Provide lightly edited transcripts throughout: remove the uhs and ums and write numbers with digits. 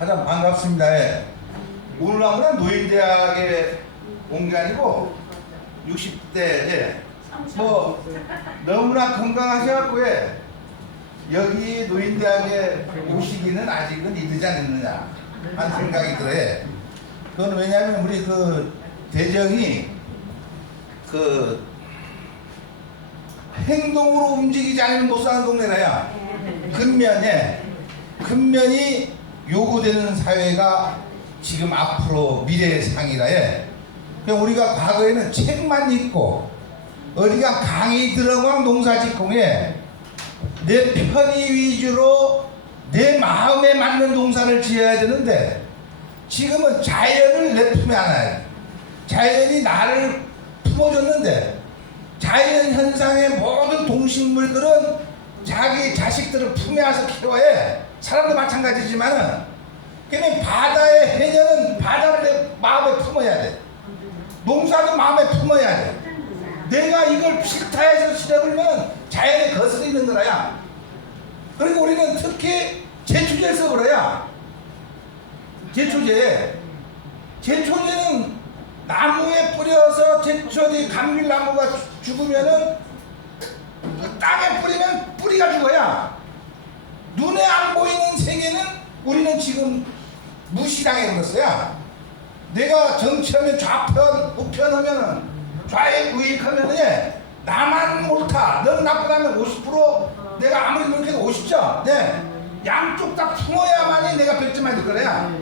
가장 반갑습니다. 예. 오늘 아무나 노인대학에 온 게 아니고 60대 뭐 너무나 건강하셔갖고 여기 노인대학에 오시기는 아직은 이르지 않았느냐 하는 생각이 들어요. 그건 왜냐하면 우리 그 대정이 그 행동으로 움직이지 않으면 못 사는 동네라야. 근면이 요구되는 사회가 지금 앞으로 미래의 상이라에. 우리가 과거에는 책만 읽고 어디가 강의 들어가면 농사짓공에 내 편의 위주로 내 마음에 맞는 농사를 지어야 되는데 지금은 자연을 내 품에 안아야 돼. 자연이 나를 품어줬는데 자연 현상의 모든 동식물들은 자기 자식들을 품에 와서 키워야. 사람도 마찬가지지만은 그냥 바다의 해녀는 바다를 내 마음에 품어야 돼. 농사도 마음에 품어야 돼. 내가 이걸 필타해서 실어버리면 자연에 거스리는 거라야. 그리고 우리는 특히 제초제를 써버려야. 제초제는 나무에 뿌려서 제초제 감귤나무가 죽으면은 땅에 뿌리면 뿌리가 죽어야. 눈에 안 보이는 세계는 우리는 지금 무시당해 버렸어요. 내가 정치하면 좌편 우편하면은 좌익 우익하면은 나만 옳다 너는 나쁘다면 50% 내가 아무리 그렇게도 50점 양쪽 다 품어야만이 내가 100점 맞을 거야.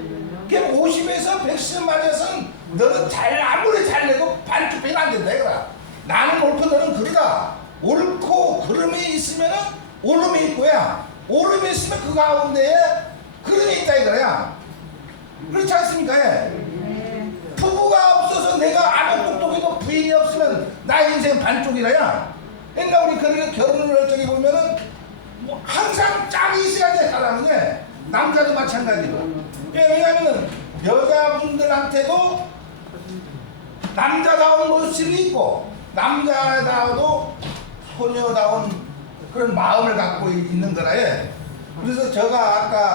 그럼 50에서 110점 맞아서는 너는 아무리 잘 내도 반쪽 빼면 안 된다 이거라. 나는 옳고 너는 그르다. 옳고 그름이 있으면은 옳음이 있고야. 옳음이 있으면 그 가운데에 그름이 있다 이거야. 그렇지 않습니까? 부부가 없어서 내가 아무 똑똑해도 부인이 없으면 나의 인생 반쪽이라야. 옛날 우리 결혼을 할 적에 보면은 뭐 항상 짝이 있어야 돼 사람은. 남자도 마찬가지고. 왜냐하면 여자분들한테도 남자다운 모습이 있고 남자다워도 소녀다운 그런 마음을 갖고 있는 거라에. 그래서 제가 아까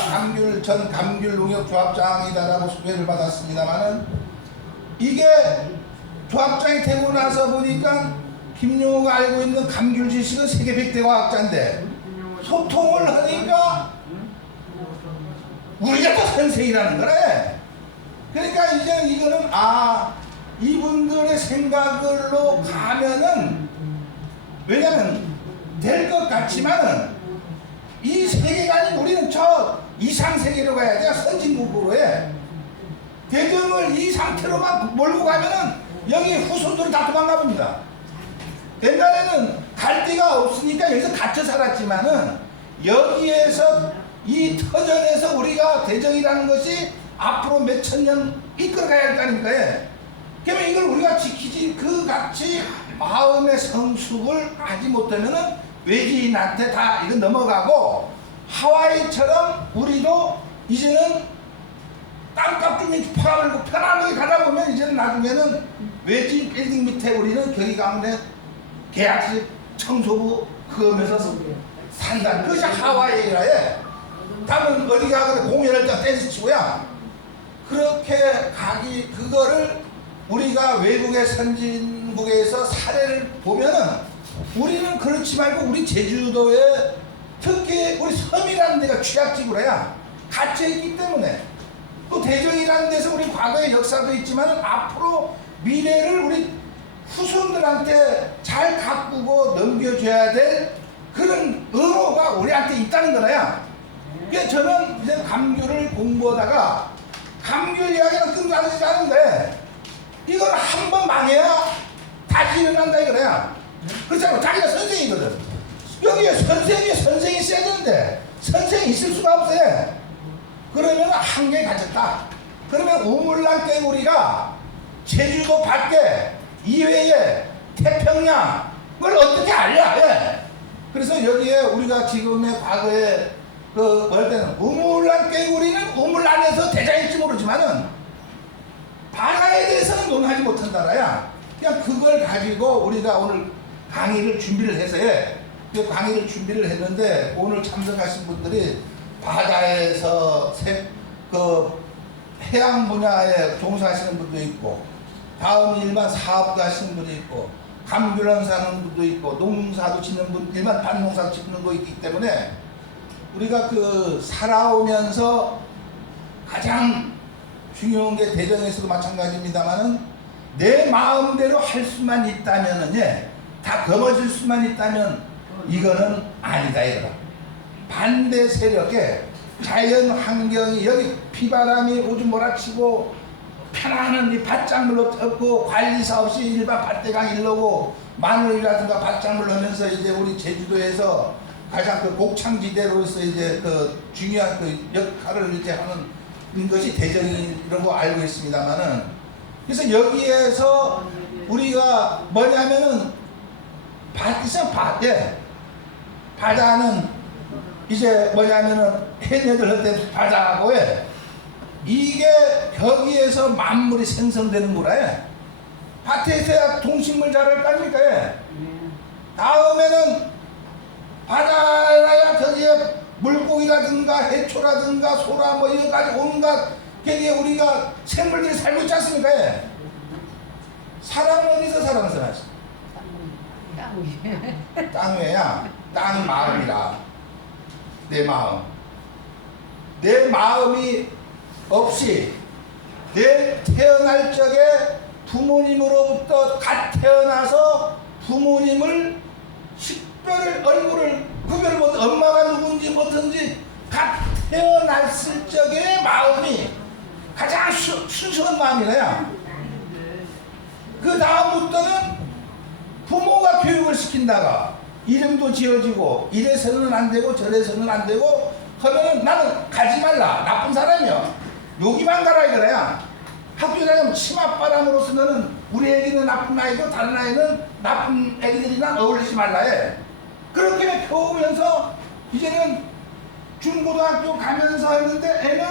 전 감귤농협조합장이다라고 소개를 받았습니다만은 이게 조합장이 되고 나서 보니까 김용호가 알고 있는 감귤 지식은 세계 100대 과학자인데 소통을 하니까 우리가 더 선생이라는 거래. 그러니까 이제 이거는 이분들의 생각으로 가면은 왜냐면 될 것 같지만은 이 세계관이 우리는 저 이상 세계로 가야 돼. 선진국으로 해. 대정을 이 상태로만 몰고 가면은 여기 후손들은 다 도망가 봅니다. 옛날에는 갈 데가 없으니까 여기서 갇혀 살았지만은 여기에서 이 터전에서 우리가 대정이라는 것이 앞으로 몇천 년 이끌어가야 할 거 아닙니까? 그러면 이걸 우리가 지키지 그 같이 마음의 성숙을 하지 못하면은 외지인한테 다 이거 넘어가고 하와이처럼 우리도 이제는 땅값 좀 팔아버리고 편안하게 가다 보면 이제는 나중에는 외지인 빌딩 밑에 우리는 경기가운데 계약식 청소부 그거면서 산다. 그것이 하와이라에. 다음은 어디 가서 공연할 때 댄스 치고야. 그렇게 그거를 우리가 외국의 선진국에서 사례를 보면은 우리는 그렇지 말고 우리 제주도에 특히 우리 섬이라는 데가 취약지구라야. 갇혀있기 때문에 또 대정이라는 데서 우리 과거의 역사도 있지만 앞으로 미래를 우리 후손들한테 잘 가꾸고 넘겨줘야 될 그런 의무가 우리한테 있다는 거라야. 그래서 저는 이제 감귤을 공부하다가 감귤 이야기는 끝나지 않은데 이걸 한번 망해야 다시 일어난다 이거야. 그렇잖아. 자기가 선생이거든. 여기에 선생이 있어야 되는데 선생이 있을 수가 없어요. 그러면 한계에 갇혔다. 그러면 우물랑 깨구리가 제주도 밖에 이외에 태평양을 어떻게 알려? 그래서 여기에 우리가 지금의 과거에 뭘 때는 우물랑 깨구리는 우물 안에서 대장일지 모르지만은 바다에 대해서는 논하지 못한다라야. 그냥 그걸 가지고 우리가 오늘 강의를 준비를 해서 강의를 준비를 했는데 오늘 참석하신 분들이 바다에서 그 해양 분야에 종사하시는 분도 있고, 다음 일반 사업도 하시는 분도 있고, 감귤원 사는 분도 있고, 농사도 짓는 분, 일반 밭농사 짓는 거 있기 때문에 우리가 그 살아오면서 가장 중요한 게 대전에서도 마찬가지입니다만은 내 마음대로 할 수만 있다면은 다 거머쥘 수만 있다면 이거는 아니다 이거다. 반대 세력에 자연 환경이 여기 비바람이 오줌 몰아치고 편안한 이 밭작물 없고 관리사 없이 일반 밭대강 일러고 마늘이라든가 밭작물 하면서 이제 우리 제주도에서 가장 그 곡창지대로서 이제 그 중요한 그 역할을 이제 하는 것이 대전이라고 알고 있습니다만은, 그래서 여기에서 우리가 뭐냐면은 바다는 이제 뭐냐면은 해녀들 할 때 바다하고 이게 거기에서 만물이 생성되는 거라. 밭에 있어야 동식물 자랄 거 아닙니까? 다음에는 바다라야 거기에 물고기라든가 해초라든가 소라 뭐 이런 가지 온갖 거기에 우리가 생물들이 살고 있지 않습니까? 사람은 어디서 살아서 땅 위에야. 땅이 마음이라. 내 마음. 내 마음이 없이 내 태어날 적에 부모님으로부터 갓 태어나서 부모님을 식별을 얼굴을 구별 못, 엄마가 누군지 뭐든지 갓 태어났을 적의 마음이 가장 순수한 마음이래요. 그 다음부터는 부모가 교육을 시킨다가 이름도 지어지고 이래서는 안 되고 저래서는 안 되고 하면은 나는 가지 말라. 나쁜 사람이요. 여기만 가라 이거야. 학교 다니면 치맛바람으로서는 우리 애기는 나쁜 아이고 다른 아이는 나쁜 애기들이랑 어울리지 말라 해. 그렇게 배우면서 이제는 중고등학교 가면서 했는데 애는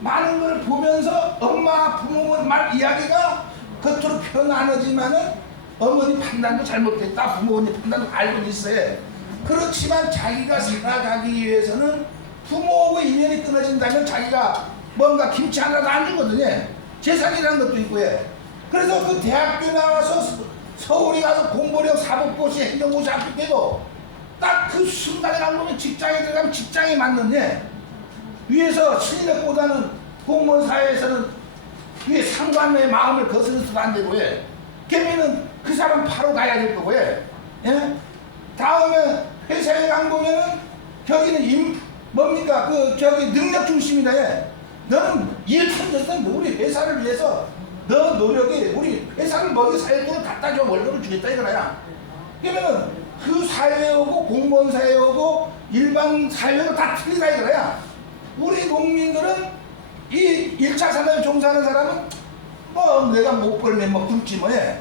많은 걸 보면서 엄마 부모 말 이야기가 겉으로 표현 안 하지만은 어머니 판단도 잘못했다, 부모님 판단도 알고 있어요. 그렇지만 자기가 살아가기 위해서는 부모하고 인연이 끊어진다면 자기가 뭔가 김치 하나도 안 주거든요. 재산이라는 것도 있고요. 그래서 그 대학교 나와서 서울에 가서 공부력 사법고시 행정고시 합격 때도 딱 그 순간에 가면 직장에 들어가면 직장에 맞는 위에서 실력보다는 공무원 사회에서는 위에 상관의 마음을 거스려서도 안 되고 그러면은 그 사람 바로 가야 될 거고 다음에 회사에 간 보면은 저기는 뭡니까 그 저기 능력 중심이다. 너는 일 편졌어. 우리 회사를 위해서 너 노력이 우리 회사를 먹이 사회적으로 갖다 줘 월급을 주겠다 이거야. 그러면은 그 사회하고 공무원 사회하고 일반 사회하고 다 틀리다 이거야. 우리 농민들은 이 1차 산업에 종사하는 사람은 뭐 내가 못 벌면 뭐 굶지 뭐해.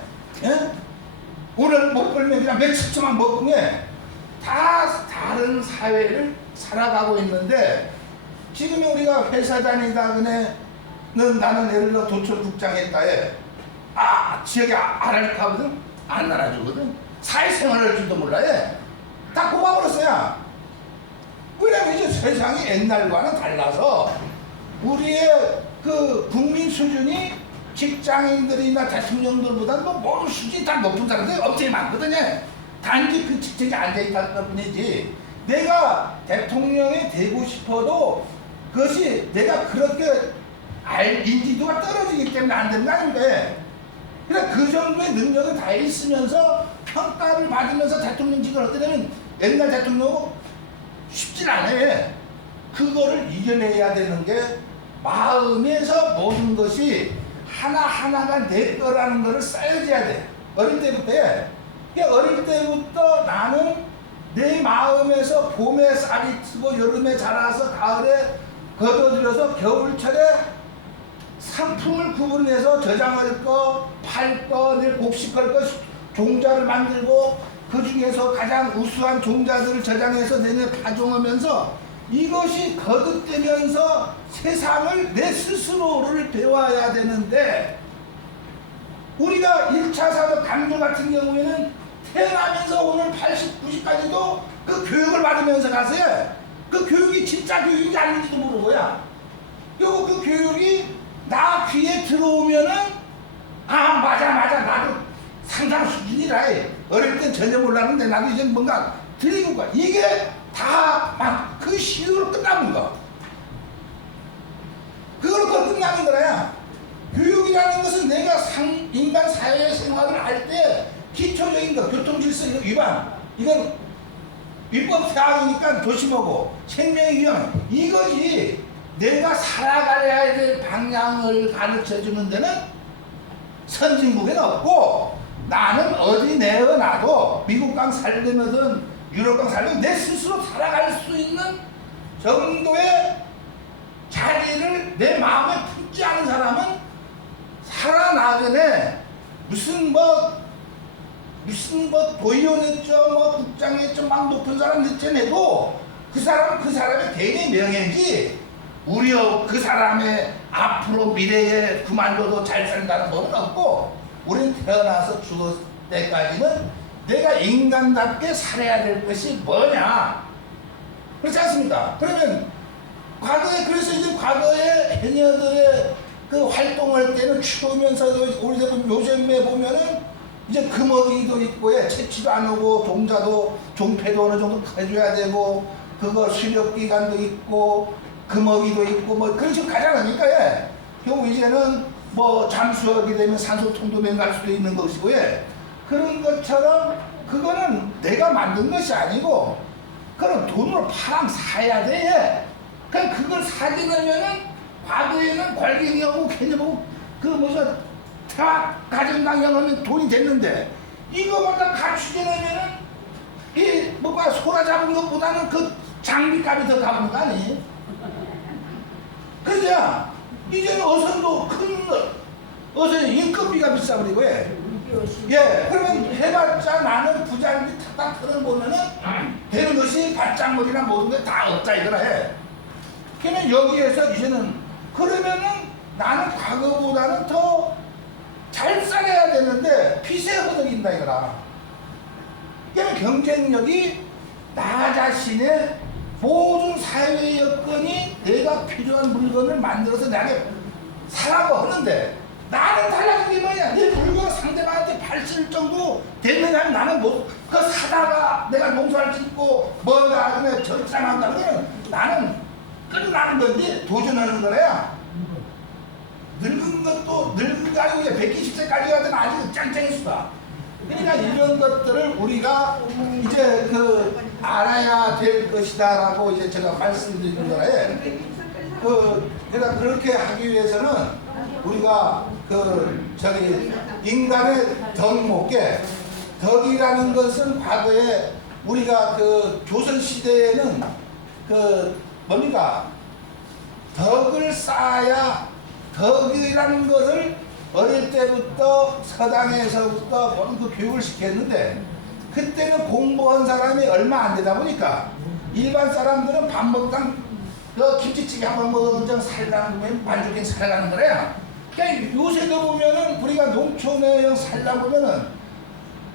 오늘 못 벌면 그냥 며칠쯤만 먹으면 다 다른 사회를 살아가고 있는데 지금 우리가 회사 다니다 그네는 나는 예를 들어 도철국장 했다 해. 지역에 알아주거든? 안 알아주거든? 사회생활을 할 줄도 몰라 해. 다 뽑아버렸어요. 왜냐면 이제 세상이 옛날과는 달라서 우리의 그 국민 수준이 직장인들이나 대통령들보다는 뭐 모든 수준이 다 높은 사람들이 엄청 많거든요. 단지 그 직책에 앉아있다는 뿐이지 내가 대통령이 되고 싶어도 그것이 내가 그렇게 인지도가 떨어지기 때문에 안 되는 거 아닙니까? 그러니까 그 정도의 능력을 다 있으면서 평가를 받으면서 대통령직을 얻으려면 옛날 대통령은 쉽진 않아요. 그거를 이겨내야 되는 게 마음에서 모든 것이 하나하나가 내 거라는 거를 쌓여줘야 돼. 어릴 때부터 어릴 때부터 나는 내 마음에서 봄에 쌀이 트고 여름에 자라서 가을에 걷어들여서 겨울철에 상품을 구분해서 저장할 거, 팔 거, 내일 곡식할 거, 종자를 만들고 그 중에서 가장 우수한 종자들을 저장해서 내내 파종하면서 이것이 거듭되면서 세상을 내 스스로를 배워야 되는데 우리가 1차 산업 강조 같은 경우에는 태어나면서 오늘 80, 90까지도 그 교육을 받으면서 가서요. 그 교육이 진짜 교육인지 아닌지도 모르고요. 그리고 그 교육이 나 귀에 들어오면은 아 맞아 나도 상당 수준이라 해. 어릴 땐 전혀 몰랐는데 나도 이제 뭔가 들리고 가. 이게 다 막 그 시효로 끝나는 거. 그걸로 끝나는 거야. 교육이라는 것은 내가 인간 사회 생활을 할 때 기초적인 거, 교통질서 위반, 이건 위법 사항이니까 조심하고 생명의 위험, 이것이 내가 살아가야 될 방향을 가르쳐주는 데는 선진국에는 없고, 나는 어디 내어놔도 미국 강 살려면은 유럽 강 살려면 내 스스로 살아갈 수 있는 정도의 자리를 내 마음에 품지 않은 사람은 살아나ገ네 무슨 도의원했죠, 국장했죠, 막 높은 사람 됐잖아도 그 사람은 그 사람의 개인의 명예지, 우리 그 사람의 앞으로 미래에 그만둬도 잘 산다는 법은 없고, 우리는 태어나서 죽을 때까지는 내가 인간답게 살아야 될 것이 뭐냐, 그렇지 않습니까? 그러면 과거에, 그래서 이제 과거에 해녀들의 그 활동할 때는 추우면서도 우리 요즘에 보면은 이제 금어기도 있고, 채취도 안 오고, 종자도 종패도 어느 정도 해줘야 되고, 그거 수렵 기간도 있고, 금어기도 있고, 그런 식으로 가지 않습니까? 결국 이제는 잠수하게 되면 산소통도 맹갈 수도 있는 것이고, 그런 것처럼 그거는 내가 만든 것이 아니고, 그건 돈으로 파랑 사야 돼. 그러니까 그걸 사게 되면은 과거에는 괄갱이하고 개념하고 태학 가정강령하면 돈이 됐는데, 이거마다 갖추게 되면은 소라 잡은 것보다는 그 장비값이 더 가는 거 아니? 그러자 이제는 어선도 어선 인건비가 비싸버리고 그러면 해봤자 나는 부자인데 탁탁 털어보면은 되는 것이 밭작물이나 모든 게 다 없다 이거라 해. 그러면 여기에서 이제는 그러면은 나는 과거보다는 더 잘 살아야 되는데 빚에 허덕인다 이거라. 그러면 경쟁력이 나 자신의 모든 사회 여건이 내가 필요한 물건을 만들어서 나게 사라고 하는데, 나는 달라진 게 뭐냐? 내 물건을 상대방한테 팔 정도 됐느냐? 나는 그 사다가 내가 농사를 짓고 뭐가 그냥 절장한다 그러면 나는 끝나는 건데 도전하는 거래야. 늙은 것도 늙은 게 아니고 이제 120세까지 가면 아직 짱짱이 수다. 그러니까 이런 것들을 우리가 이제 알아야 될 것이다라고 이제 제가 말씀드리는 거예요. 그러니까 그렇게 하기 위해서는 우리가 인간의 덕목에, 덕이라는 것은 과거에 우리가 조선 시대에는 뭡니까? 덕을 쌓아야, 덕이라는 것을 어릴 때부터 서당에서부터 모든 그 교육을 시켰는데, 그때는 공부한 사람이 얼마 안 되다 보니까 일반 사람들은 밥 먹당 김치찌개 한번 먹어도 좀 살다보면 만족해 살아가는 거래요. 그러니까 요새도 보면은 우리가 농촌에 살다 보면은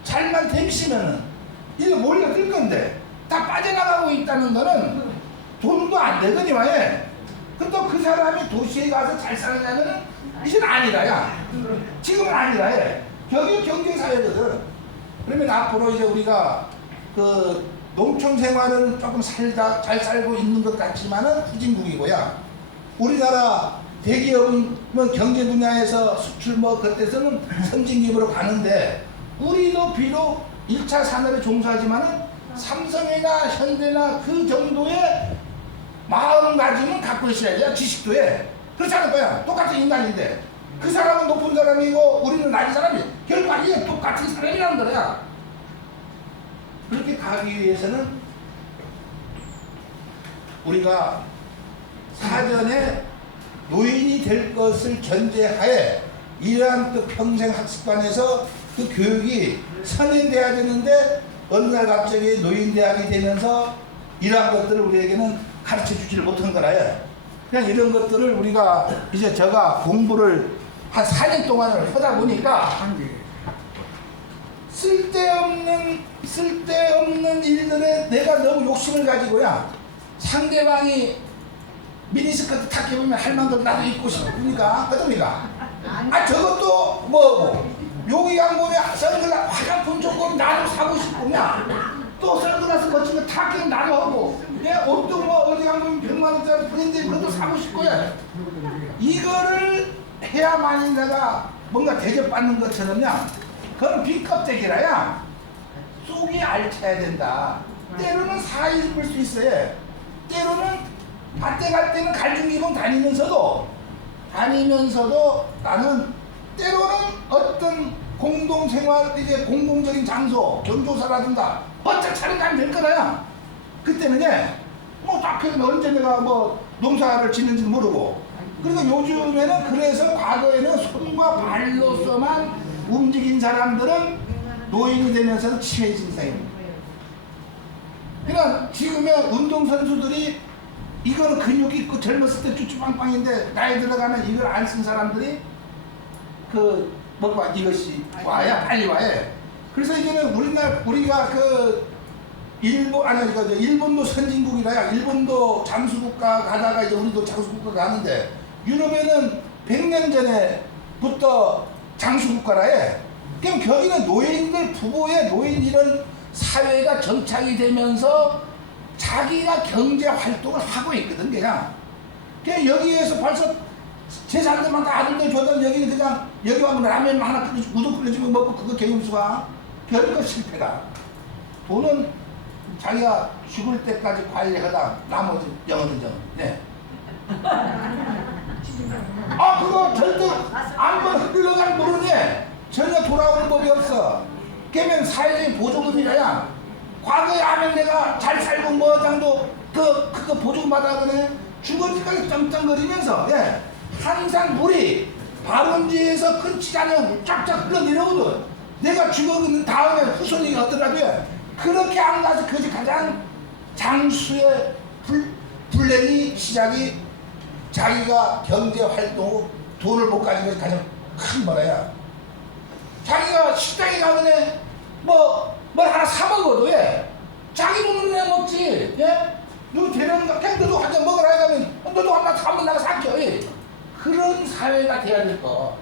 잘만 댐시면은 이거 몰려들 건데 다 빠져나가고 있다는 거는 돈도 안 되더니만 또 그 사람이 도시에 가서 잘 사느냐면은 이제는 아니라야. 지금은 아니라 여기 경쟁사회거든. 그러면 앞으로 이제 우리가 농촌 생활은 조금 잘 살고 있는 것 같지만은 후진국이고요. 우리나라 대기업은 경제 분야에서 수출 그때서는 선진기업으로 가는데, 우리도 비록 1차 산업에 종사하지만은 삼성이나 현대나 그 정도의 마음가짐은 갖고 있어야 돼. 지식도 그렇지 않을 거야. 똑같은 인간인데 그 사람은 높은 사람이고 우리는 낮은 사람이, 결국 아니 똑같은 사람이라는 거야. 그렇게 가기 위해서는 우리가 사전에 노인이 될 것을 전제하에 이러한 평생 학습관에서 교육이 선행돼야 되는데, 어느 날 갑자기 노인대학이 되면서 이러한 것들을 우리에게는 가르쳐 주지를 못한 거라요. 그냥 이런 것들을 우리가 이제 제가 공부를 한 4년 동안을 하다 보니까 쓸데없는 일들에 내가 너무 욕심을 가지고야, 상대방이 미니스커트 탁 입으면 할망들 나도 입고 싶으니까 어떻습니까? 아 저것도 뭐고 여기 양복에 선글라스 화장품 조금 나도 사고 싶으냐 또 선글라스 멋진 거 탁 끼면 나도 하고 예 옷도 뭐 어디 양복에 100만원짜리 브랜드 그것도 사고 싶고요. 이거를 해야만인가가 뭔가 대접받는 것처럼요. 그건 빈껍데기라야 속이 알차야 된다. 때로는 사이 입을 수 있어요. 때로는 밭에 갈 때는 갈중 입고 다니면서도 나는 때로는 어떤 공동생활 이제 공공적인 장소 경조사라든가 어차 차를 가면 될 거라야. 그때는 뭐 딱히 언제 내가 뭐 농사를 짓는지는 모르고 그리고 요즘에는 그래서 과거에는 손과 발로서만 움직인 사람들은 노인이 되면서 치매진 사입니다. 그러니까 지금의 운동선수들이 이거는 근육이 있고 젊었을 때 쭈쭈빵빵인데 나이 들어가면 이걸 안 쓴 사람들이 그 뭐가 이것이 와야 빨리 와야. 그래서 이제는 우리가 그 일본도 선진국이라야 일본도 장수국가 가다가 이제 우리도 장수국가 가는데 유럽에는 100년 전에부터 장수국가라에. 그럼 거기는 노인들 부부의 노인 이런 사회가 정착이 되면서 자기가 경제 활동을 하고 있거든 그냥. 그냥 여기에서 벌써 재산들만 다 아들들 줘도 여기는 그냥 여기 와면 라면 하나 끓여주고 우동 끓여주면 먹고 그거 경영수가 별거 실패다. 돈은 자기가 죽을 때까지 관리하다 나머지 영어는 정. 네. 아 그거 절대 한번 흘러갈 모르니 전혀 돌아오는 법이 없어. 걔면 사회적인 보조금이라야. 과거에 하면 내가 잘 살고 뭐 장도 그거 보조금 받아 그래. 주거지까지 쩡쩡거리면서 항상 물이 발원지에서 끊지 않으면 쫙쫙 흘러내려오거든. 내가 죽어있는 다음에 후손이 어더라도 그렇게 안 가서 그것이 가장 장수의 불행이 시작이 자기가 경제활동 돈을 못 가진 것이 가장 큰 거라야. 자기가 식당에 가면 뭘 하나 사 먹어도 자기 돈으로 내 먹지. 누구 데려온가 그냥 너도 한 잔 먹으라 하면 너도 하나 사면 나가 사켜. 그런 사회가 돼야 될 거.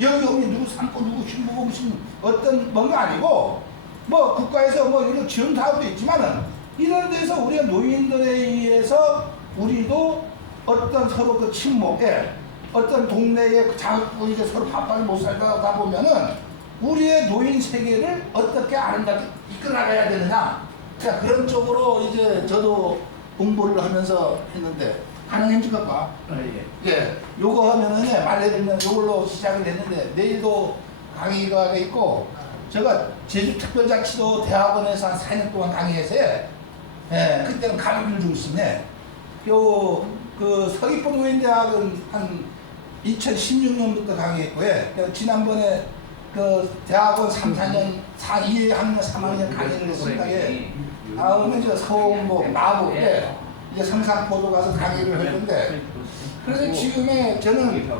여기 오면 누구 삼고 누구 흉보고 무슨 어떤 뭔가 아니고 뭐 국가에서 뭐 이런 지원 사업도 있지만은 이런 데서 우리가 노인들에 의해서 우리도 어떤 서로 그 친목에 어떤 동네에 자꾸 이제 서로 바빠서 못 살다 보면은 우리의 노인 세계를 어떻게 아름답게 이끌어가야 되느냐. 자, 그런 쪽으로 이제 저도 공부를 하면서 했는데 가능합니까? 예. 요거 하면은 말해드리면 요걸로 시작을 했는데 내일도 강의가 있고 제가 제주특별자치도 대학원에서 한 4년 동안 강의했어요. 그때는 강의를 좀 있었네. 그 서귀포 노인대학은 한 2016년부터 강의했고요. 지난번에 그 대학원 3, 4년, 2학년, 3학년 강의를 했습니다. 다음에 이제 서울고 마곡 이제 성산포도 가서 강의를 했는데 그래서 지금의 저는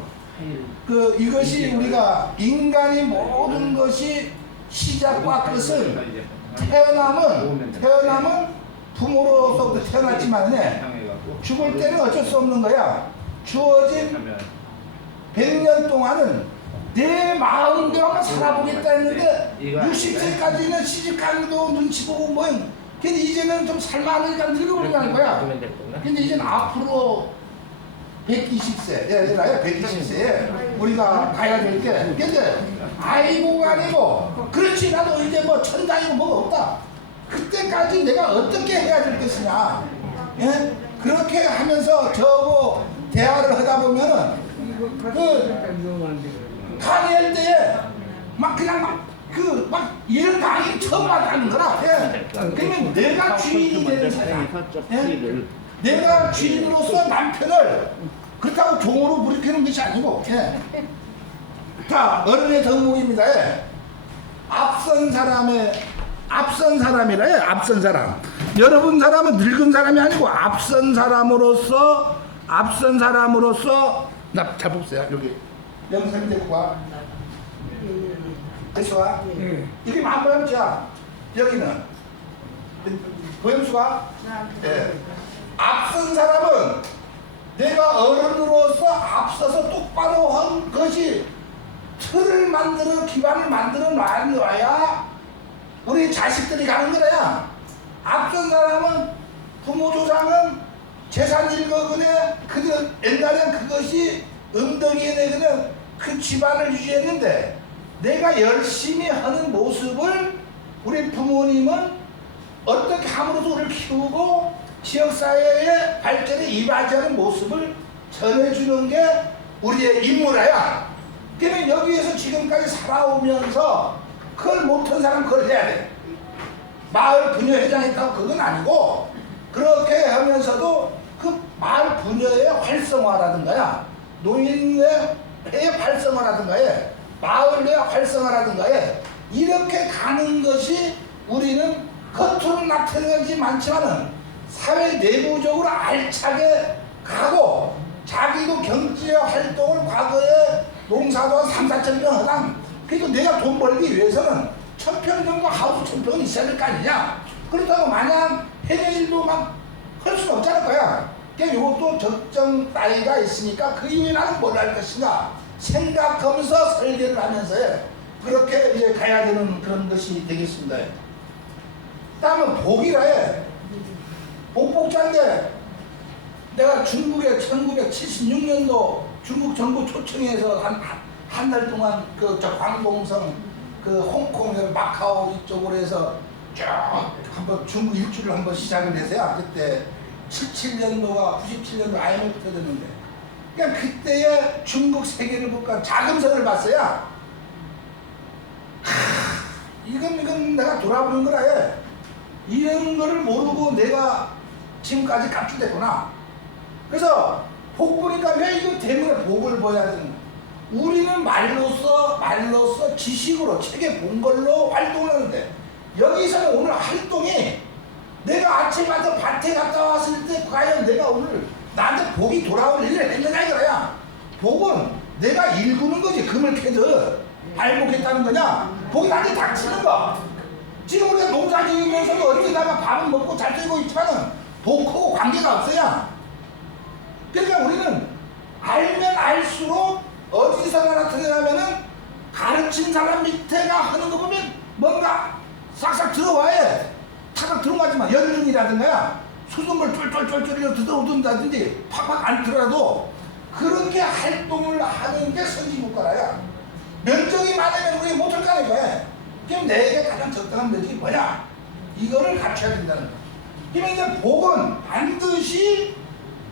그 이것이 우리가 인간이 모든 것이 시작과 끝은 태어남은 부모로서부터 태어났지만 죽을 때는 어쩔 수 없는 거야. 주어진 100년 동안은 내 마음대로만 살아보겠다 했는데 60세까지는 시집가기도 눈치 보고 뭐 근데 이제는 좀 살만하니까 늙어버리는 거야. 근데 이제는 앞으로 120세 120세에 우리가 가야 될 게 근데 아이고가 아니고 그렇지 나도 이제 뭐 천당이고 뭐가 없다. 그때까지 내가 어떻게 해야 될 것이냐. 그렇게 하면서 저하고 대화를 하다 보면은 그 강의할 때에 막 그냥 막 이런 강의 처음 받는 거라. 그러면 내가 주인이 되는 사람. 내가 주인으로서 남편을 그렇다고 종으로 부리키는 것이 아니고. 자, 어른의 덕목입니다. 앞선 사람이라 앞선 사람. 여러분 사람은 늙은 사람이 아니고 앞선 사람으로서 나 잘 보세요. 여기 영상이 데리고 와. 됐어 와? 이게 마음부람자. 여기는 고영수가 앞선 사람은 내가 어른으로서 앞서서 똑바로 한 것이 틀을 만들어 기반을 만들어 놔야 우리 자식들이 가는 거야. 앞선 사람은 부모 조상은 재산 1억원에 그들 옛날엔 그것이 은덕이 되는 그 집안을 유지했는데 내가 열심히 하는 모습을 우리 부모님은 어떻게 함으로써 우리를 키우고 지역사회의 발전에 이바지하는 모습을 전해주는 게 우리의 임무라야. 그러면 여기에서 지금까지 살아오면서 그걸 못한 사람 그걸 해야 돼. 마을 부녀회장 했다고 그건 아니고 그렇게 하면서도 그 마을 부녀의 활성화라든가야 노인의 활성화라든가에 마을의 활성화라든가에 이렇게 가는 것이 우리는 겉으로 나타나지 많지만은 사회 내부적으로 알차게 가고 자기도 경제 활동을 과거에 농사도 한 3, 4천 평 하당 그래도 내가 돈 벌기 위해서는 1,000평 정도 하우스 1,000평은 있어야 될 거 아니냐. 그렇다고 마냥 해외 일도 막 할 수는 없잖을 거야. 그러니까 이것도 적정 나이가 있으니까 그 이후에 나는 뭘 할 것인가 생각하면서 설계를 하면서 그렇게 이제 가야 되는 그런 것이 되겠습니다. 다음은 복이라 해. 복장제 내가 중국에 1976년도 중국 정부 초청해서 한 달 동안 저 광동성 그 홍콩 마카오 이쪽으로 해서 쭉 한번 중국 일주를 한번 시작을 해서야 그때 77년도가 97년도 IMF 터졌는데 그냥 그때의 중국 세계를 볼까 자금성을 봤어야 이건 내가 돌아보는 거라 해. 이런 거를 모르고 내가 지금까지 갑주됐구나. 그래서 복 보니까 왜 이거 때문에 복을 보여야 되는 거야. 우리는 말로써 지식으로 책에 본 걸로 활동을 하는데 여기서는 오늘 활동이 내가 아침에 밭에 갔다 왔을 때 과연 내가 오늘 나한테 복이 돌아올 일을 했느냐 이거야. 복은 내가 일구는 거지. 금을 캐듯 발복했다는 거냐. 복이 나한테 닥치는 거. 지금 우리가 농사 지으면서도 어쩌다가 밥은 먹고 잘 살고 있지만은 복하고 관계가 없어요. 그러니까 우리는 알면 알수록 어디서 나타나냐면은 가르친 사람 밑에가 하는 거 보면 뭔가 싹싹 들어와야 탁탁 들어가지만 연중이라든가 수돗물 쫄쫄쫄쫄 들어오든다든지 팍팍 안 들어도 그렇게 활동을 하는 게 선진국가라야. 면적이 많으면 우리 못할 거 아니야. 그럼 내게 가장 적당한 면적이 뭐냐? 이거를 갖춰야 된다는 거야. 그러면 이제 복은 반드시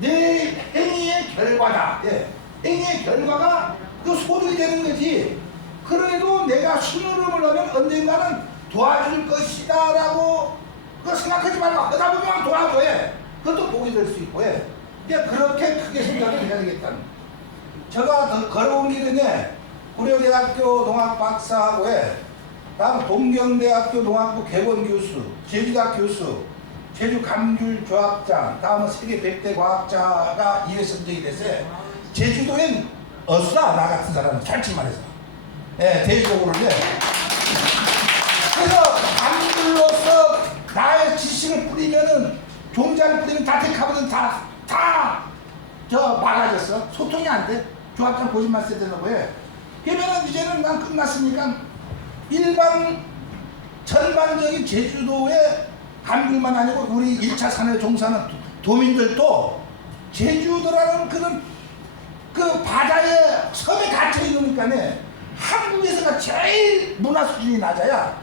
내 행위의 결과다. 예. 행위의 결과가 그 소득이 되는 거지. 그래도 내가 순으름을 하면 언젠가는 도와줄 것이다 라고 생각하지 말고 하다 보면 도와줘야 그것도 복이 될 수 있고 예. 그렇게 크게 생각을 해야 되겠다는 거야. 제가 걸어온 길에 고려대학교 농학박사하고 다음 동경대학교 농학부 개원교수, 제주대학 교수, 제주 감귤 조합장, 다음은 세계 100대 과학자가 2회 선정이 돼서 제주도엔 없어. 나 같은 사람은 솔직히 말해서 대외적으로 그래서 감귤로서 나의 지식을 뿌리면은 종자를 뿌리면 다 택하거든. 다 막아졌어. 소통이 안 돼. 조합장 보시만 써야 된다고 해. 그러면은 이제는 난 끝났으니까 전반적인 제주도의 감귤만 아니고 우리 1차 산업에 종사하는 도민들도 제주도라는 그 바다의 섬에 갇혀 있으니까 한국에서가 제일 문화 수준이 낮아야.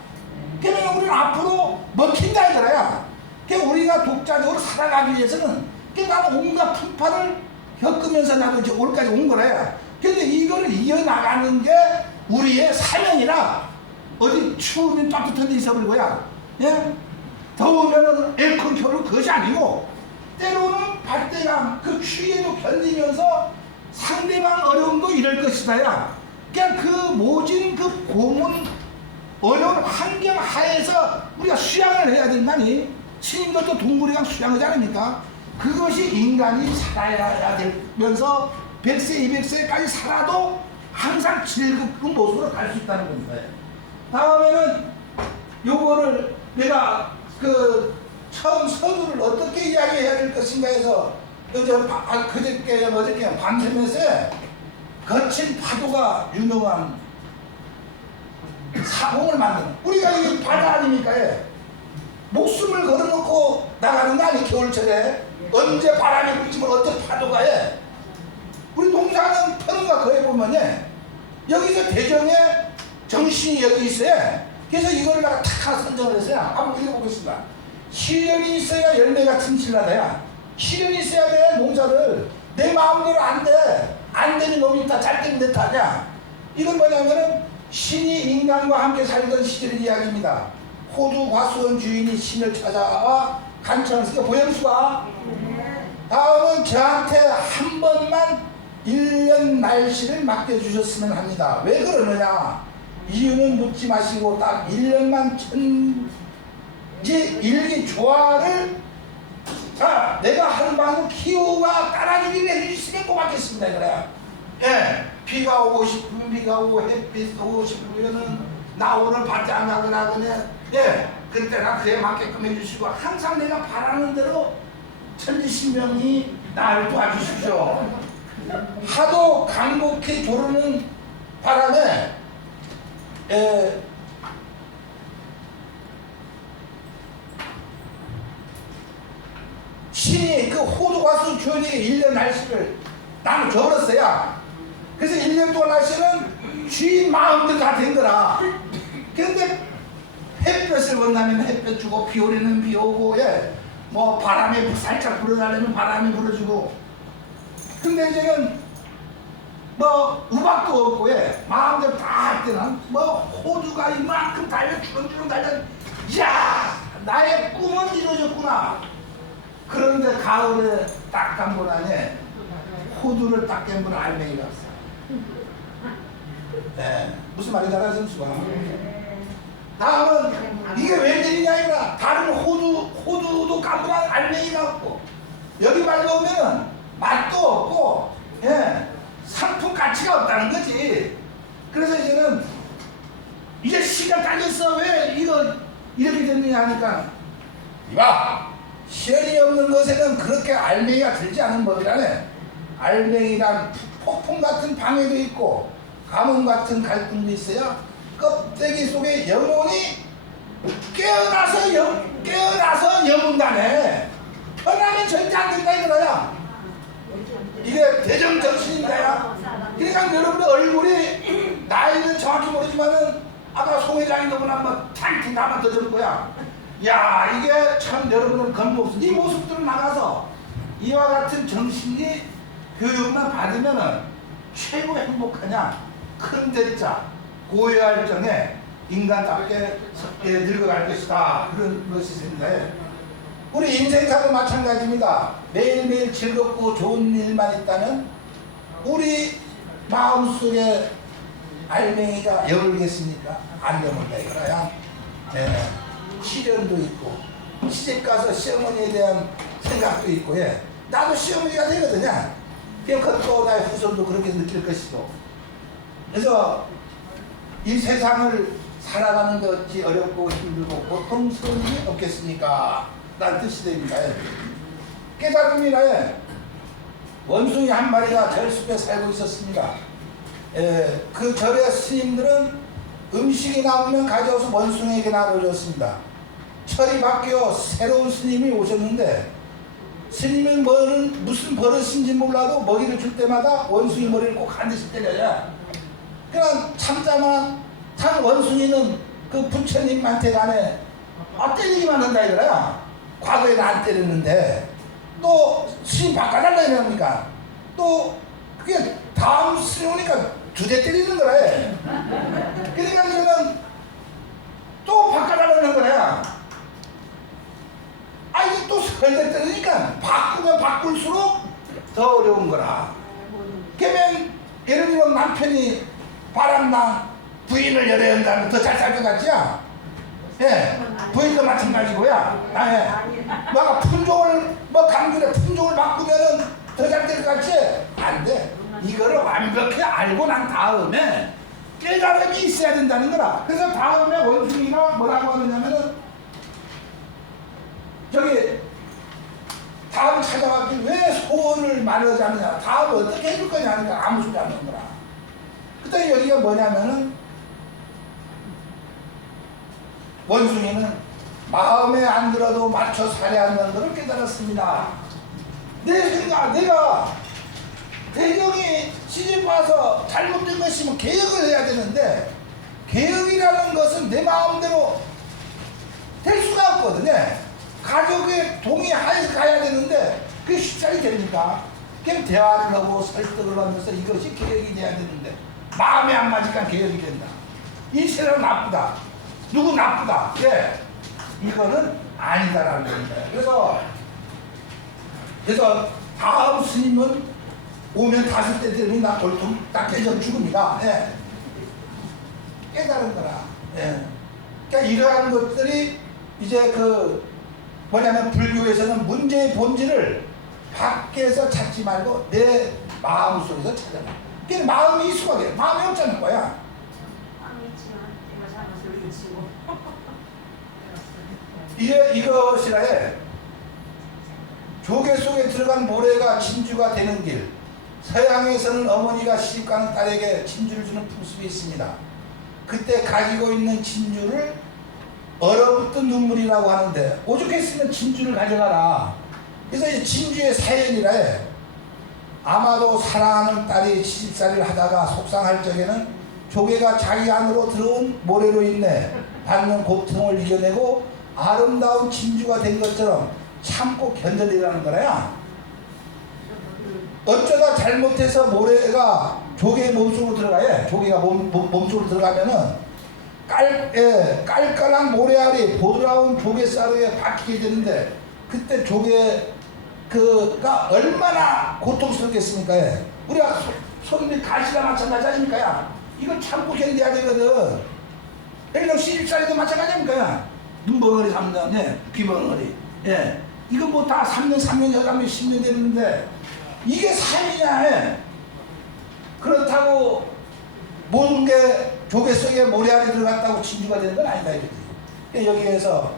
그러면 우리는 앞으로 먹힌다 이거야. 그러니까 우리가 독자적으로 살아가기 위해서는 나는 온갖 풍파를 겪으면서 나도 이제 오늘까지 온 거야. 근데 이거를 이어나가는 게 우리의 사명이라. 어디 추우면 따뜻한 데 있어버릴 거야. 예? 더우면 에어컨 켜는 그것이 아니고 때로는 발대감 그 추위에도 견디면서 상대방 어려움도 이럴 것이다. 야. 그냥 그 모진 그 고문 어려운 환경 하에서 우리가 수양을 해야 된다니. 스님들도 동물이랑 수양하지 않습니까? 그것이 인간이 살아야 되면서 100세, 200세까지 살아도 항상 즐거운 모습으로 갈 수 있다는 겁니다. 다음에는 요거를 내가 처음 서두를 어떻게 이야기해야 될 것인가 해서 그저께 어저께 밤새면서 거친 파도가 유명한 사공을 만드는, 우리가 이 바다 아닙니까? 목숨을 걸어놓고 나가는 거 아니? 겨울철에 언제 바람이 불지면 어떤 파도가 해. 우리 농사는 터는가 거에 보면 여기서 대정에 정신이 여기 있어요. 그래서 이거를 탁 하나 선정을 했어요. 한번 읽어보겠습니다. 시련이 있어야 열매가 튼실하다야. 시련이 있어야 돼. 농사를 내 마음대로 안 돼. 안 되는 놈이 있다. 잘 되면 내 탓이야. 이건 뭐냐면은 신이 인간과 함께 살던 시절 이야기입니다. 호두 과수원 주인이 신을 찾아와 간청을 쓰니까 보영수가 다음은 저한테 한 번만 1년 날씨를 맡겨주셨으면 합니다. 왜 그러느냐? 이유는 묻지 마시고 딱 1년만 천지 일기 조화를 자 내가 하는 방송 기후가 따라주기를 해주시면 고맙겠습니다. 그래. 예, 비가 오고 싶으면 비가 오고 햇빛 오고 싶으면은 나 오늘 밭에 안 가거나 그냥 그때나 그에 맞게끔 해주시고 항상 내가 바라는 대로 천지신명이 나를 도와주십시오. 하도 강곡히 조르는 바람에 신이 그 호두과수 주인에게 1년 날씨를 나는 줘버렸어요. 그래서 1년 동안 날씨는 주인 마음대로 다 된 거라. 그런데 햇볕을 본다면 햇볕 주고 비 오려면 비 오고 뭐 바람이 살짝 불어달라면 바람이 불어주고. 근데 이제는 뭐 우박도 없고 마음대로 다 할 때는 뭐 호두가 이만큼 달려 주렁주렁 달려. 이야 나의 꿈은 이루어졌구나. 그런데 가을에 딱 감고나니 호두를 딱 깬 알맹이가 없어요. 무슨 말인지 알아서 수가. 다음은 이게 웬일이냐 이거라. 다른 호두도 감고난 알맹이가 없고 여기 말로 오면은 맛도 없고 상품 가치가 없다는 거지. 그래서 이제는 이제 시간 딸렸어. 왜 이거 이렇게 됐느냐 하니까 이봐 시련이 없는 것에는 그렇게 알맹이가 들지 않은 법이라네. 알맹이란 폭풍 같은 방해도 있고 가뭄 같은 갈등도 있어요. 껍데기 속에 영혼이 깨어나서 영문다네. 편하면 절대 안 된다 이거야. 이게 대정정신인가요? 그러니까 여러분의 얼굴이 나이는 정확히 모르지만은 아까 송 회장이 너무나 뭐 탕탕 나만 더 줄 거야. 야 이게 참 여러분은 겁없어. 이 모습들을 나가서 이와 같은 정신이 교육만 받으면은 최고 행복하냐? 큰 대자 고요할 정에 인간답게 늙어갈 것이다. 그런 것이 있습니다. 우리 인생사도 마찬가지입니다. 매일매일 즐겁고 좋은 일만 있다면 우리 마음속에 알맹이가 여물겠습니까? 안 여물다 이거야. 시련도 있고 시집가서 시어머니에 대한 생각도 있고 나도 시어머니가 되거든요. 그럼 또 나의 후손도 그렇게 느낄 것이고. 그래서 이 세상을 살아가는 것이 어렵고 힘들고 고통스러운 일이 없겠습니까? 라는 뜻이 됩니다. 깨달음이라 원숭이 한 마리가 절숲에 살고 있었습니다. 그 절의 스님들은 음식이 남으면 가져와서 원숭이에게 나눠줬습니다. 철이 바뀌어 새로운 스님이 오셨는데 스님은 무슨 버릇인지 몰라도 먹이를 줄 때마다 원숭이 머리를 꼭 한 대씩 때려요. 그냥 참자만 한 원숭이는 그 부처님한테 간에 때리기만 한다 이거야. 과거에는 안 때렸는데 또 스님 바꿔달라 이러니까 또 그게 다음 스님 오니까 2대 때리는 거라. 그러니까 이제는 또 바꿔달라는 거야. 이게 또 설대 때리니까 바꾸면 바꿀수록 더 어려운 거라. 그러면 예를 들어 남편이 바람나 부인을 열애야 한다면 더 잘 살 것 같지야? 부인도 마찬가지고야. 너가 품종을 감귤에 품종을 바꾸면은 더 잘 될 것 같지? 안 돼. 이거를 완벽히 알고 난 다음에 깨달음이 있어야 된다는 거라. 그래서 다음에 원숭이가 뭐라고 하느냐면은 저기 다음 찾아왔길 왜 소원을 말하지 않느냐, 다음 어떻게 해줄 거냐 하니까 아무 소리 안 하는 거라. 그때 여기가 뭐냐면은 원숭이는 마음에 안 들어도 맞춰 살해하는 것을 깨달았습니다. 내 생각, 내가 대경이 시집 와서 잘못된 것이면 개혁을 해야 되는데, 개혁이라는 것은 내 마음대로 될 수가 없거든요. 가족의 동의하에서 가야 되는데 그게 쉽사리 됩니까? 그냥 대화를 하고 설득을 하면서 이것이 개혁이 돼야 되는데 마음에 안 맞으니까 개혁이 된다. 이 세상 나쁘다, 누구 나쁘다, 예, 이거는 아니다라는 겁니다. 그래서 다음 스님은 오면 5대 되면 나 골통 딱 깨져 죽습니다. 예. 깨달은 거라. 예. 그러니까 이러한 것들이 이제 뭐냐면 불교에서는 문제의 본질을 밖에서 찾지 말고 내 마음 속에서 찾아라. 그러니까 마음이 이수가 돼. 마음이 없자는 거야. 마음이 있지만 내가 잘못을 미치고. 이것이라 해. 조개 속에 들어간 모래가 진주가 되는 길. 서양에서는 어머니가 시집가는 딸에게 진주를 주는 풍습이 있습니다. 그때 가지고 있는 진주를 얼어붙은 눈물이라고 하는데, 오죽했으면 진주를 가져가라. 그래서 이 진주의 사연이라 해. 아마도 사랑하는 딸이 시집살이를 하다가 속상할 적에는 조개가 자기 안으로 들어온 모래로 인해 받는 고통을 이겨내고 아름다운 진주가 된 것처럼 참고 견뎌내라는 거야. 어쩌다 잘못해서 모래가 조개의 몸속으로 들어가요. 조개가 몸속으로 들어가면은 깔깔한 모래알이 보드라운 조개싸루에 박히게 되는데, 그때 조개가 얼마나 고통스럽겠습니까? 우리가 손님이 가시나 마찬가지 아닙니까? 이걸 참고 견뎌야 되거든. 예를 들어 시집살이도 마찬가지 아닙니까? 눈벙어리 3년, 예, 귀벙어리, 예. 이거 뭐 다 3년, 6년, 10년 되는데 이게 삶이냐, 예. 그렇다고 모든 게 조개 속에 모래알이 들어갔다고 진주가 되는 건 아니다 이거지. 여기에서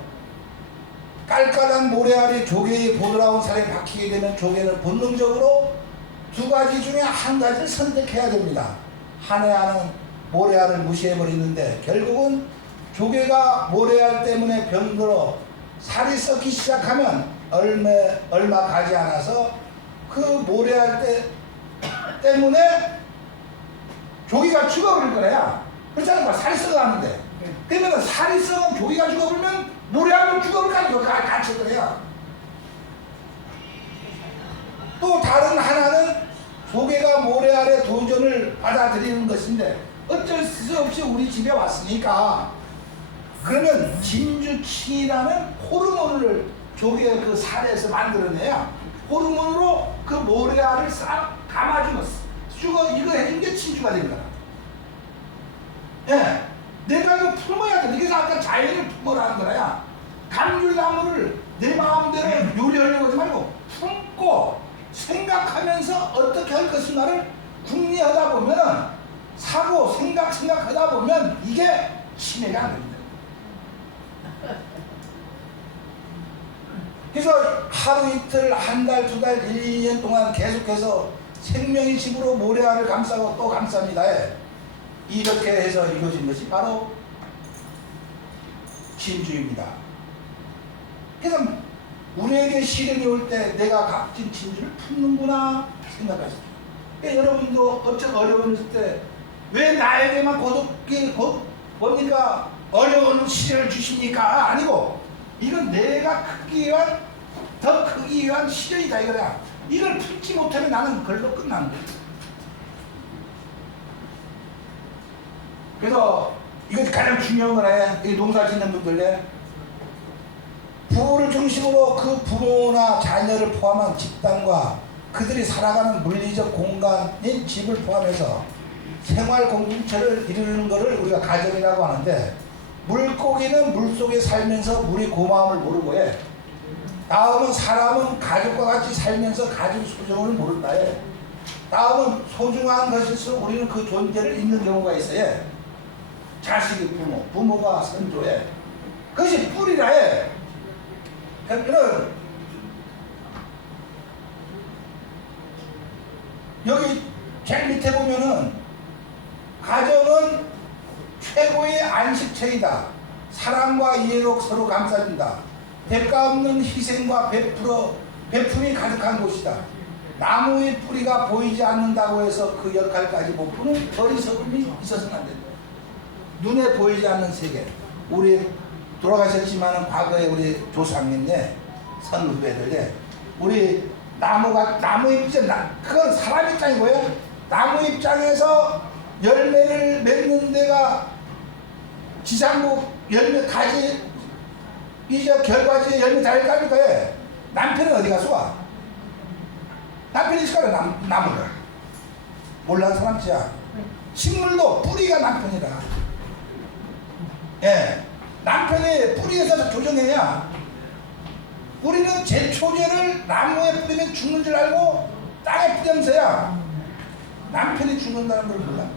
깔깔한 모래알이 조개의 보드라운 살에 박히게 되면 조개는 본능적으로 2가지 중에 한 가지를 선택해야 됩니다. 한해하는 모래알을 무시해버리는데 결국은 조개가 모래알 때문에 병들어 살이 썩기 시작하면 얼마 가지 않아서 그 모래알 때문에 조개가 죽어버릴 거야. 그렇잖아. 살이 썩어가는데. 그러면 살이 썩은 조개가 죽어버리면 모래알도 죽어버리니까 같이 그래요. 또 다른 하나는 조개가 모래알의 도전을 받아들이는 것인데, 어쩔 수 없이 우리 집에 왔으니까 그러면 진주층이라는 호르몬을 조개 그 살에서 만들어내야 호르몬으로 그 모래알을 싹 감아주면 이거 해준 게 진주가 된 거야. 예, 내가 이거 품어야 돼. 그래서 아까 자연을 품어라는 거야. 감귤나무를 내 마음대로 요리하려고 하지 말고 품고 생각하면서 어떻게 할 것인가를 궁리하다 보면, 사고 생각하다 보면 이게 치매가 안 됩니다. 그래서 하루 이틀, 한 달, 2달, 1, 2년 동안 계속해서 생명의 집으로 모래알을 감싸고 또 감쌉니다. 이렇게 해서 이루어진 것이 바로 진주입니다. 그래서 우리에게 시련이 올 때 내가 값진 진주를 품는구나 생각하시죠. 그러니까 여러분도 어쩌면 어려웠을 때 왜 나에게만 뭡니까? 어려운 시련을 주십니까? 아니고 이건 내가 더 크기 위한 시련이다 이거야. 이걸 품지 못하면 나는 걸로 끝나는 거야. 그래서 이것이 가장 중요한 거라. 이 농사 짓는 분들에 부부를 중심으로 그 부모나 자녀를 포함한 집단과 그들이 살아가는 물리적 공간인 집을 포함해서 생활 공동체를 이루는 것을 우리가 가정이라고 하는데, 물고기는 물속에 살면서 물이 고마움을 모르고 해. 다음은 사람은 가족과 같이 살면서 가족 소중을 모른다 해. 다음은 소중한 것일수록 우리는 그 존재를 잊는 경우가 있어요. 자식이 부모가 선조해. 그것이 뿌리라 해. 그러니까 지체이다. 사랑과 이해로 서로 감싸준다. 대가 없는 희생과 베품이 가득한 곳이다. 나무의 뿌리가 보이지 않는다고 해서 그 역할까지 못 보는 어리석음이 있어서는 안 된다. 눈에 보이지 않는 세계. 우리 돌아가셨지만 과거에 우리 조상님네 선후배들에 우리 나무 입장, 그건 사람 입장인 거예요. 나무 입장에서 열매를 맺는 데가 지상국 열매 가지 이제 결과지에 열매 달 까니까 남편은 어디 가서 와? 남편이 있을 거야. 나무가 몰라는 사람이야. 식물도 뿌리가 남편이다. 예, 남편이 뿌리에서 조정해야. 우리는 제초제를 나무에 뿌리면 죽는 줄 알고 땅에 뿌리면서야 남편이 죽는다는 걸 몰라.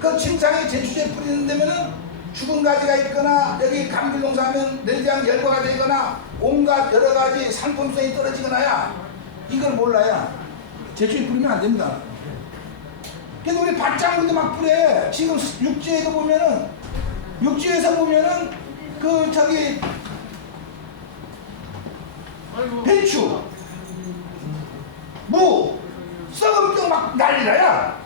그 침상에 제초제 뿌리는 데면은 죽은 가지가 있거나 여기 감귤 농사하면 내장 열과가 되거나 온갖 여러 가지 상품성이 떨어지거나야 이걸 몰라야 제초제 뿌리면 안 됩니다. 그래서 우리 밭작물도 막 뿌려. 지금 육지에도 보면은 육지에서 보면은 그 저기 배추, 무, 썩은 병 막 난리라야.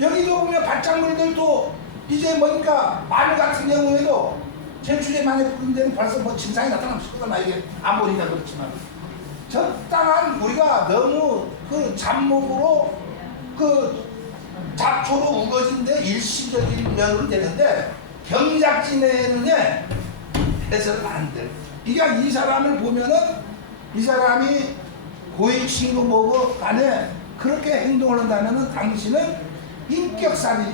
여기도 보면 밭작물들도 이제 뭐니까 마늘 같은 경우에도 제초제 많이 뿌린 데는 벌써 뭐 증상이 나타나면 싶거나 이게 안 보니까 그렇지만 적당한 우리가 너무 그 잡목으로 그 잡초로 우거진데 일시적인 면은 되는데 경작진에는 해서는 안 돼. 이게 이 사람을 보면은 이 사람이 고위친구 뭐고 간에 그렇게 행동을 한다면은 당신은 인격살이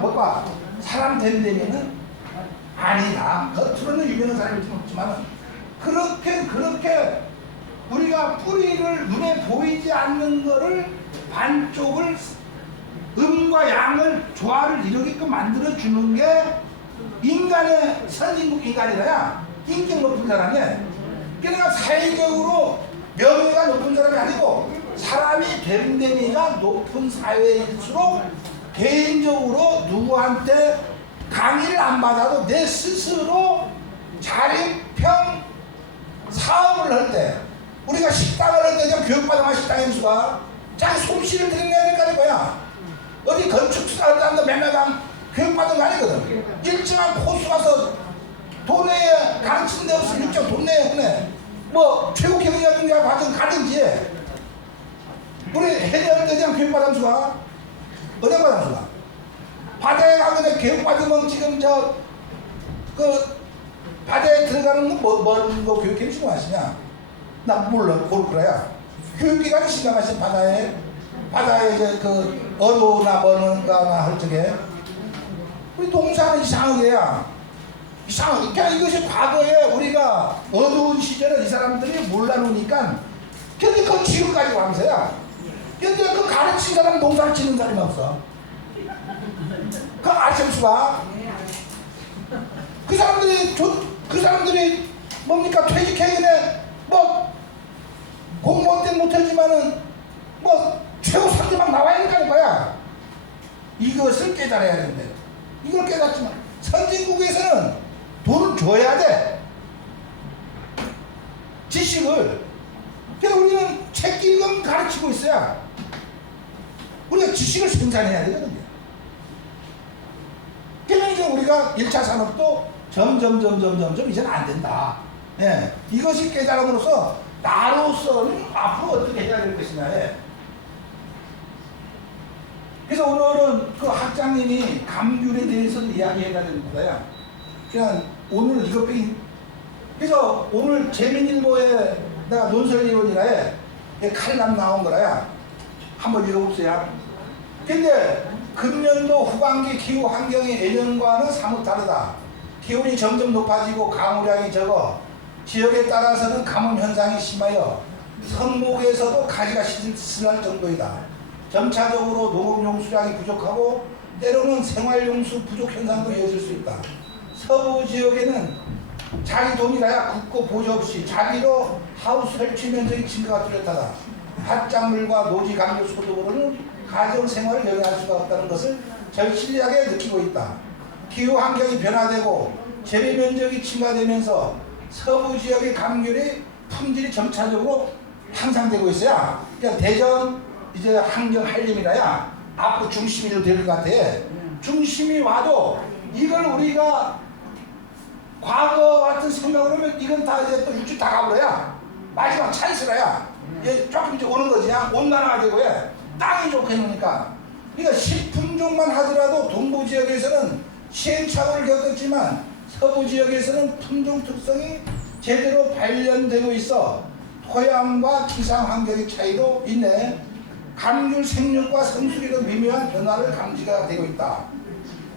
뭐가 사람 된다면은 아니다. 겉으로는 유명한 사람일지 없지만 그렇게 우리가 뿌리를 눈에 보이지 않는 거를 반쪽을 음과 양을 조화를 이루게끔 만들어 주는 게 인간의 선진국 인간이라야 인격 높은 사람이야. 그러니까 사회적으로 명예가 높은 사람이 아니고 사람이 됨됨이가 높은 사회일수록 개인적으로 누구한테 강의를 안 받아도 내 스스로 자립형 사업을 할 때 우리가 식당을 할 때 그냥 교육받아만 식당에 수가 자 솜씨를 들여내야 될 거야. 어디 건축사 사람도 맨날 교육받은 거 아니거든. 일정한 코스 가서 돈 내에 가르치는 데 없으면 일정 돈 내에 그래. 뭐 최고 경영자든 가든지 우리 해녀할 때 그냥 교육받은 수가 어디 받은 수가 바다에 가면 교육받으면 지금 그 바다에 들어가는 뭔 거 교육해 주는 거 아시냐? 나 몰라. 그거야. 교육기관이 심각하신 바다에 이제 그 어도나 뭐는가나 할 적에 우리 동사는 이상하게야. 이상하게. 그러니까 이것이 과거에 우리가 어두운 시절에 이 사람들이 몰라놓으니까 근데 그 지금까지 왕서야. 근데 그 가르친 사람 농사를 짓는 사람이 없어. 그 아실수가 그 사람들이 뭡니까 퇴직하기 전에 뭐 공무원 때는 못하지만은 뭐 최고 상대 막 나와야 되니까 거야. 이것을 깨달아야 되는데 이걸 깨닫지만 선진국에서는 돈을 줘야 돼. 지식을. 그래서 우리는 책 읽음 가르치고 있어야 우리가 지식을 생산해야 되거든요. 그러니까 우리가 1차 산업도 점점 이제는 안 된다. 예. 이것이 깨달음으로써 나로서는 앞으로 어떻게 해야 될 것이냐에. 그래서 오늘은 그 학장님이 감귤에 대해서 이야기해야 되는 거야. 그냥 오늘 이것뿐이. 그래서 오늘 재민일보에 내가 논설위원이라에 칼럼 나온 거라야. 한번 읽어보세요. 근데 금년도 후반기 기후 환경의 예년과는 사뭇 다르다. 기온이 점점 높아지고 강우량이 적어 지역에 따라서는 가뭄 현상이 심하여 성목에서도 가지가 시들할 정도이다. 점차적으로 농업용수량이 부족하고 때로는 생활용수 부족 현상도 이어질 수 있다. 서부 지역에는 자기 돈이라야 국고 보조 없이 자기로 하우스 설치 면적이 증가가 뚜렷하다. 밭작물과 노지 강조 소득으로는 가정 생활을 영위할 수가 없다는 것을 절실하게 느끼고 있다. 기후 환경이 변화되고 재배 면적이 증가되면서 서부 지역의 감귤의 품질이 점차적으로 향상되고 있어요. 그러니까 대전 이제 환경 한림이라야 앞으로 중심이 될 것 같아. 중심이 와도 이걸 우리가 과거 같은 생각을 하면 이건 다 이제 또 육지 다 가버려야 마지막 찬스라야 조금 이제 오는 거지. 온난화가 되고 해. 땅이 좋게 해놓으니까. 그러니까 식품종만 하더라도 동부 지역에서는 시행착오를 겪었지만 서부 지역에서는 품종 특성이 제대로 발견되고 있어 토양과 기상 환경의 차이도 있네. 감귤 생육과 성수기로 미묘한 변화를 감지가 되고 있다.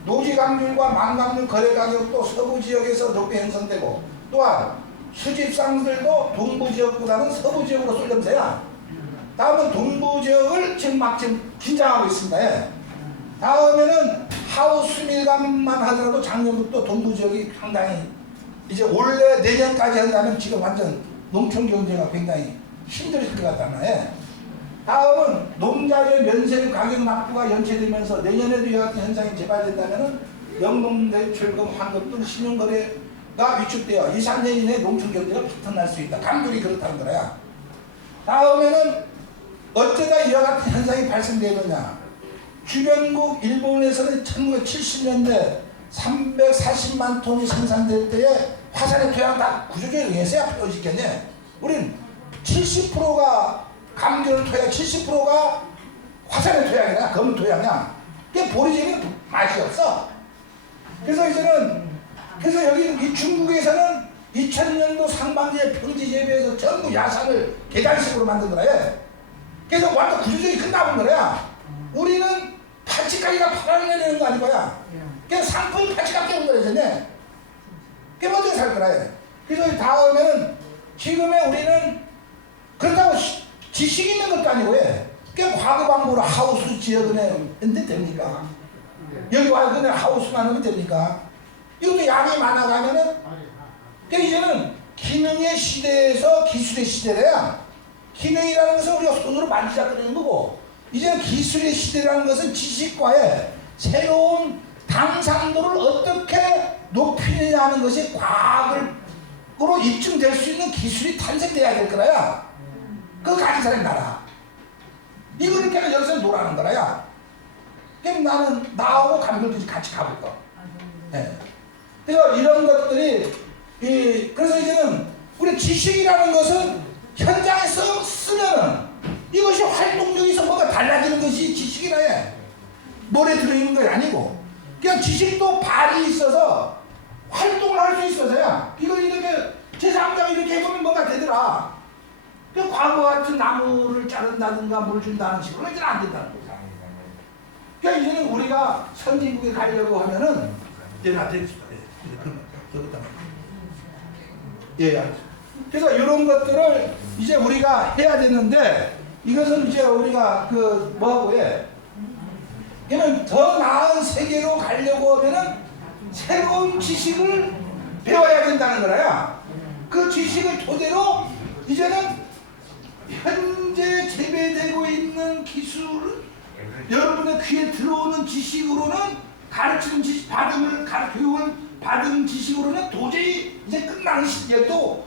노지 감귤과 망감귤 거래 가격도 서부 지역에서 높게 형성되고 또한 수집상들도 동부 지역보다는 서부 지역으로 쏠려서야. 다음은 동부 지역을 지금 긴장하고 있습니다. 예. 다음에는 하우스 밀감만 하더라도 작년부터 동부 지역이 상당히 이제 올해 내년까지 한다면 지금 완전 농촌 경제가 굉장히 힘들어질 것 같다나. 예. 다음은 농자재 면세류 가격 납부가 연체되면서 내년에도 이와 같은 현상이 재발된다면 영농대출금 환급 등 신용거래가 위축되어 2, 3년 이내에 농촌 경제가 파탄날 수 있다. 감귤이 그렇다는 거야. 다음에는 어쩌다 이와 같은 현상이 발생되느냐. 주변국 일본에서는 1970년대 340만 톤이 생산될 때에 화산의 토양 다 구조조에 의해서야 표시켰네. 우린 70%가 감귤 토양, 70%가 화산의 토양이야. 검은 토양이야. 그게 보리지는 맛이 없어. 그래서 그래서 여기 이 중국에서는 2000년도 상반기에 평지 재배에서 전부 야산을 계단식으로 만든 거라. 그래서 완전 구조적이 끝나본 거야. 우리는 팔찌까지가 팔아내는 거 아닌 거야. 그냥 상품이 팔찌값 되는 거야, 이제. 그게 먼저 살 거라. 그래서 다음에는 지금의 우리는 그렇다고 지식 있는 것도 아니고 그냥 과거 방법으로 하우스 지역은에 했는데 됩니까? 여기 와서 그냥 하우스만 하면 됩니까? 이것도 양이 많아가면은 그러니까 이제는 기능의 시대에서 기술의 시대래야. 기능이라는 것은 우리가 손으로 만지작거리는 거고 이제 기술의 시대라는 것은 지식과의 새로운 당상도를 어떻게 높이느냐 하는 것이 과학으로 입증될 수 있는 기술이 탄생돼야 될 거라야. 그거 가진 사람이 나라. 이거를 그냥 여기서 놀아는 거라야. 그럼 나는 나하고 감귤도 같이 가볼 거. 네. 그래서 이런 것들이 그래서 이제는 우리 지식이라는 것은 현장에서 쓰면은 이것이 활동적에서 뭐가 달라지는 것이 지식이라 해. 머리에 들어있는 게 아니고 그냥 지식도 발이 있어서 활동을 할 수 있어서야. 이걸 이렇게 제3자가 이렇게 해보면 뭐가 되더라. 그 과거 같은 나무를 자른다든가 물 준다는 식으로 이제는 안 된다는 거죠. 그러니까 이제는 우리가 선진국에 가려고 하면은 이제는 안 되겠습니다. 예. 그래서 이런 것들을 이제 우리가 해야 되는데 이것은 이제 우리가 뭐하고 해. 그러면 더 나은 세계로 가려고 하면은 새로운 지식을 배워야 된다는 거라야. 그 지식을 토대로 이제는 현재 재배되고 있는 기술을 여러분의 귀에 들어오는 지식으로는 가르치는 지식 교육을 받은 지식으로는 도저히 이제 끝나는 시기에도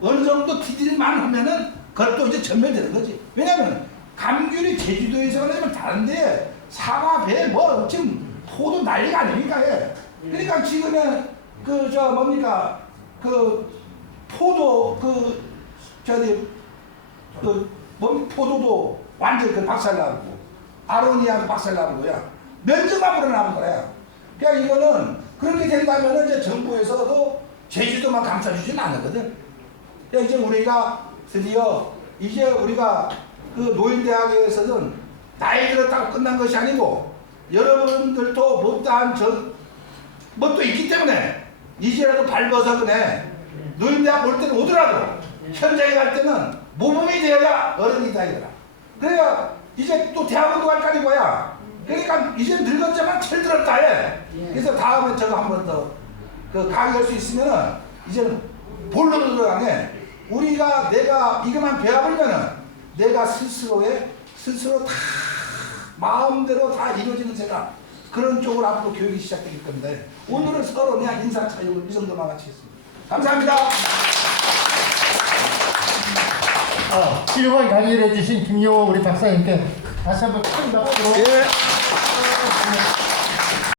어느 정도 디딜만 하면은 그것도 이제 전멸되는 거지. 왜냐면 감귤이 제주도에서 그러면 다른데 사과, 배, 지금 포도 난리가 아닙니까? 그러니까 지금은 포도 포도도 완전 박살나고 아로니아도 박살나고야. 면적만 불어나는 거야. 그러니까 이거는 그렇게 된다면 이제 정부에서도 제주도만 감싸주지는 않거든. 그러니까 이제 우리가 드디어 이제 우리가 노인대학에서는 나이 들었다고 끝난 것이 아니고 여러분들도 못다한 뭣도 있기 때문에 이제라도 밟아서 그네 노인대학 올 때는 오더라도 현장에 갈 때는 모범이 되어야 어른이다 이거라. 그래야 이제 또 대학원도 갈 거 아니 뭐야. 그러니까 이제 늙었지만 철 들었다 해. 그래서 다음에 저거 한 번 더 강의할 수 있으면은 이제는 본론으로 들어가네. 우리가 내가 이것만 배워버리면은 내가 스스로 다 마음대로 다 이루어지는 생각 그런 쪽으로 앞으로 교육이 시작될 겁니다. 오늘은 서로 그냥 인사차용을 이 정도만 마치겠습니다. 감사합니다. 훌륭한 강의를 해주신 김용호 우리 박사님께 다시 한번 큰 박수로. 예.